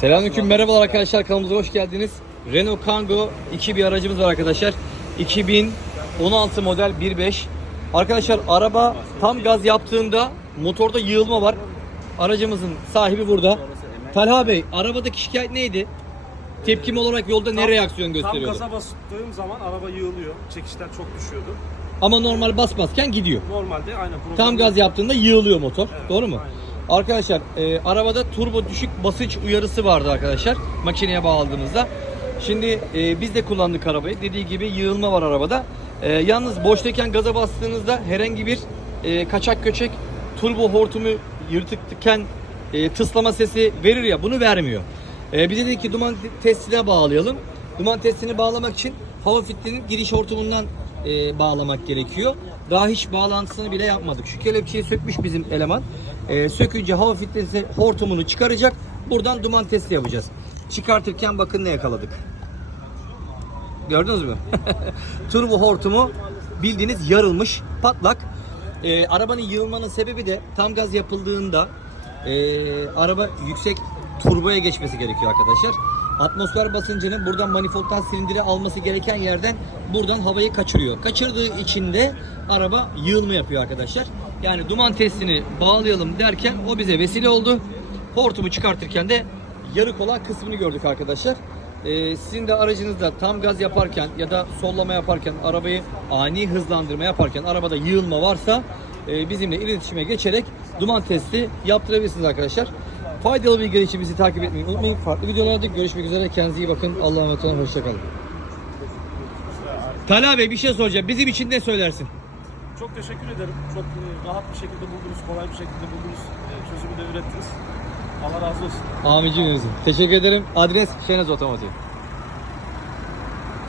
Selamünaleyküm merhabalar arkadaşlar kanalımıza hoş geldiniz. Renault Kangoo 2 bir aracımız var arkadaşlar. 2016 model 1.5. Arkadaşlar araba tam gaz yaptığında motorda yığılma var. Aracımızın sahibi burada. Talha Bey arabadaki şikayet neydi? Tepkim olarak yolda ne reaksiyon Tam gösteriyordu? gaza bastığım zaman araba yığılıyor. Çekişler çok düşüyordu. Ama normal bas basken gidiyor. Normalde problem Tam gaz yaptığında yığılıyor motor. Evet, Doğru mu? aynen. Arkadaşlar e, arabada turbo düşük basınç uyarısı vardı arkadaşlar makineye bağladığımızda. Şimdi e, biz de kullandık arabayı. Dediği gibi yığılma var arabada. E, yalnız boştayken gaza bastığınızda herhangi bir e, kaçak köçek turbo hortumu yırtıkken e, tıslama sesi verir ya bunu vermiyor. E, biz dedik ki duman testine bağlayalım. Duman testini bağlamak için hava filtrenin giriş hortumundan e, bağlamak gerekiyor. Daha hiç bağlantısını bile yapmadık. Şu kelepçeyi sökmüş bizim eleman. E, sökünce hava filtresi hortumunu çıkaracak. Buradan duman testi yapacağız. Çıkartırken bakın ne yakaladık. Gördünüz mü? Turbo hortumu bildiğiniz yarılmış, patlak. E, arabanın yığılmanın sebebi de tam gaz yapıldığında e, araba yüksek turboya geçmesi gerekiyor arkadaşlar. Atmosfer basıncının buradan manifoldtan silindiri alması gereken yerden buradan havayı kaçırıyor. Kaçırdığı için de araba yığılma yapıyor arkadaşlar. Yani duman testini bağlayalım derken o bize vesile oldu. Hortumu çıkartırken de yarık olan kısmını gördük arkadaşlar. Ee, sizin de aracınızda tam gaz yaparken ya da sollama yaparken arabayı ani hızlandırma yaparken arabada yığılma varsa e, bizimle iletişime geçerek duman testi yaptırabilirsiniz arkadaşlar. Faydalı bilgiler için bizi takip etmeyi unutmayın. Farklı videolarda görüşmek üzere. Kendinize iyi bakın. Allah'a emanet olun. Hoşçakalın. Talha Bey bir şey soracağım. Bizim için ne söylersin? Çok teşekkür ederim. Çok e, rahat bir şekilde buldunuz, kolay bir şekilde buldunuz. E, Çözümü de ürettiniz. Allah razı olsun. Amiciniz. Teşekkür ederim. Adres Şenaz Otomotiv.